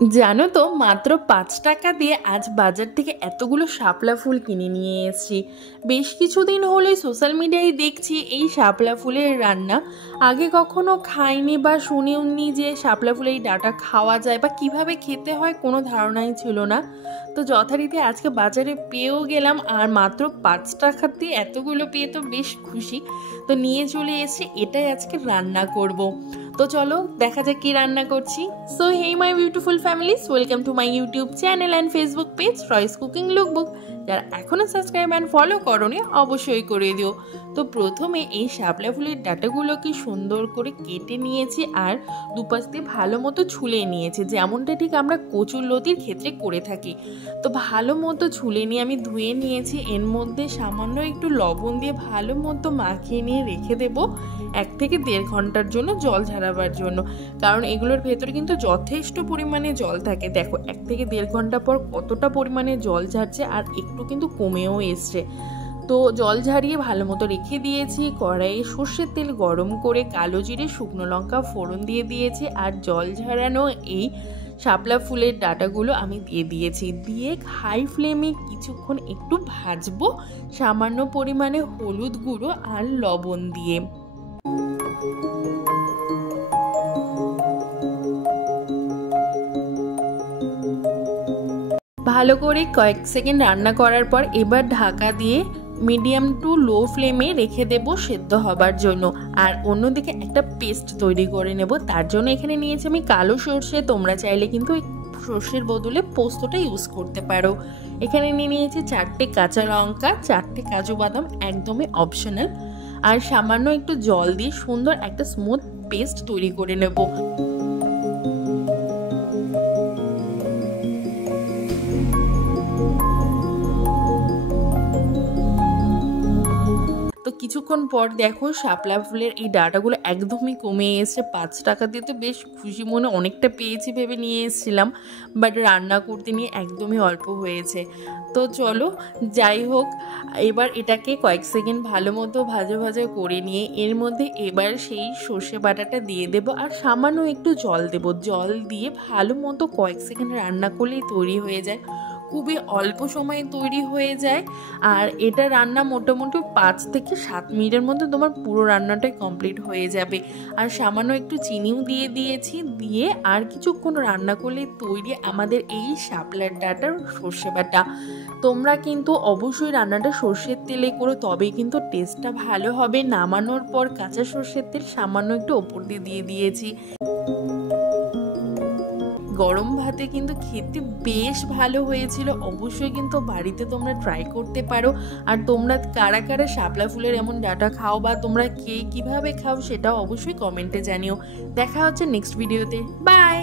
জানো তো মাত্র ৫ টাকা দিয়ে আজ বাজার থেকে এতগুলো শাপলা ফুল কিনে নিয়ে এসেছি। বেশ কিছুদিন হলেই সোশ্যাল মিডিয়ায় দেখছি এই শাপলা ফুলের রান্না। আগে কখনো খাইনি বা শুনিওনি যে শাপলা ফুলের ডাঁটা খাওয়া যায় বা কিভাবে খেতে হয়, কোনো ধারণাই ছিল না। তো যথারীতি আজকে বাজারে পেয়েও গেলাম, আর মাত্র ৫ টাকা দিয়ে এতগুলো পেয়ে তো বেশ খুশি। তো নিয়ে চলে এসে এটাই আজকে রান্না করব। তো চলো দেখা যাক কি রান্না করছি। So hey my beautiful families, welcome to my YouTube channel and Facebook page Roy's cooking lookbook. যারা এখনও সাবস্ক্রাইব অ্যান্ড ফলো করোনি অবশ্যই করে দিও। তো প্রথমে এই শাপলা ফুলের ডাঁটাগুলোকে সুন্দর করে কেটে নিয়েছি আর দুপাশ দিয়ে ভালো মতো ছুলে নিয়েছি, যেমনটা ঠিক আমরা কচুর লতির ক্ষেত্রে করে থাকি। তো ভালো মতো ছুলে নিয়ে আমি ধুয়ে নিয়েছি। এর মধ্যে সামান্য একটু লবণ দিয়ে ভালো মতো মাখিয়ে নিয়ে রেখে দেবো 1 থেকে 1.5 ঘন্টার জন্য, জল ঝরাবার জন্য। কারণ এগুলোর ভেতরে কিন্তু যথেষ্ট পরিমাণে জল থাকে। দেখো 1 থেকে 1.5 ঘন্টা পর কতটা পরিমাণে জল ঝরছে, আর একটু কিন্তু কমেও এসছে। তো জল ঝারিয়ে ভালো মতো রেখে দিয়েছি। কড়াইয়ে সর্ষের তেল গরম করে কালো জিরে শুকনো লঙ্কা ফোড়ন দিয়ে দিয়েছি, আর জল ঝরানো এই শাপলা ফুলের ডাঁটাগুলো আমি দিয়ে দিয়েছি। দিয়ে হাই ফ্লেমে কিছুক্ষণ একটু ভাজবো সামান্য পরিমাণে হলুদ গুঁড়ো আর লবণ দিয়ে। ভালো করে কয়েক সেকেন্ড রান্না করার পর এবার ঢাকা দিয়ে মিডিয়াম টু লো ফ্লেমে রেখে দেব সেদ্ধ হবার জন্য। আর অন্যদিকে একটা পেস্ট তৈরি করে নেব। তার জন্য এখানে নিয়েছি আমি কালো সর্ষে, তোমরা চাইলে কিন্তু সর্ষের বদলে পোস্তটা ইউজ করতে পারো। এখানে নিয়েছি 4টে কাঁচা লঙ্কা, 4টে কাজু বাদাম, একদমই অপশনাল। আর সামান্য একটু জল দিয়ে সুন্দর একটা স্মুথ পেস্ট তৈরি করে নেব। তো কিছুক্ষণ পর দেখো শাপলা ফুলের এই ডাঁটাগুলো একদমই কমে এসেছে। 5 টাকা দিয়ে তো বেশ খুশি মনে অনেকটা পেয়েছি ভেবে নিয়ে এসেছিলাম, বাট রান্না করতে নিয়ে একদমই অল্প হয়েছে। তো চলো যাই হোক, এবার এটাকে কয়েক সেকেন্ড ভালো মতো ভাজা ভাজা করে নিয়ে এর মধ্যে এবার সেই সর্ষে বাটাটা দিয়ে দেব, আর সামান্য একটু জল দেব। জল দিয়ে ভালো মতো কয়েক সেকেন্ড রান্না করলেই তৈরি হয়ে যায়। খুবই অল্প সময়ে তৈরি হয়ে যায়। আর এটা রান্না মোটামুটি 5 থেকে 7 মিনিটের মধ্যে তোমার পুরো রান্নাটাই কমপ্লিট হয়ে যাবে। আর সামান্য একটু চিনিও দিয়ে দিয়েছি, দিয়ে আর কিছুক্ষণ রান্না করলে তৈরি আমাদের এই শাপলার ডাঁটার সর্ষে বাটা। তোমরা কিন্তু অবশ্যই রান্নাটা সর্ষের তেলে করো, তবেই কিন্তু টেস্টটা ভালো হবে। নামানোর পর কাঁচা সর্ষের তেল সামান্য একটু ওপর দিয়ে দিয়েছি। গরম ভাতে কিন্তু খেতে বেশ ভালো হয়েছিল। অবশ্যই কিন্তু বাড়িতে তোমরা ট্রাই করতে পারো। আর তোমরা কারা কারা শাপলা ফুলের এমন ডাঁটা খাও বা তোমরা কে কিভাবে খাও সেটাও অবশ্যই কমেন্টে জানিও। দেখা হচ্ছে নেক্সট ভিডিওতে। বাই।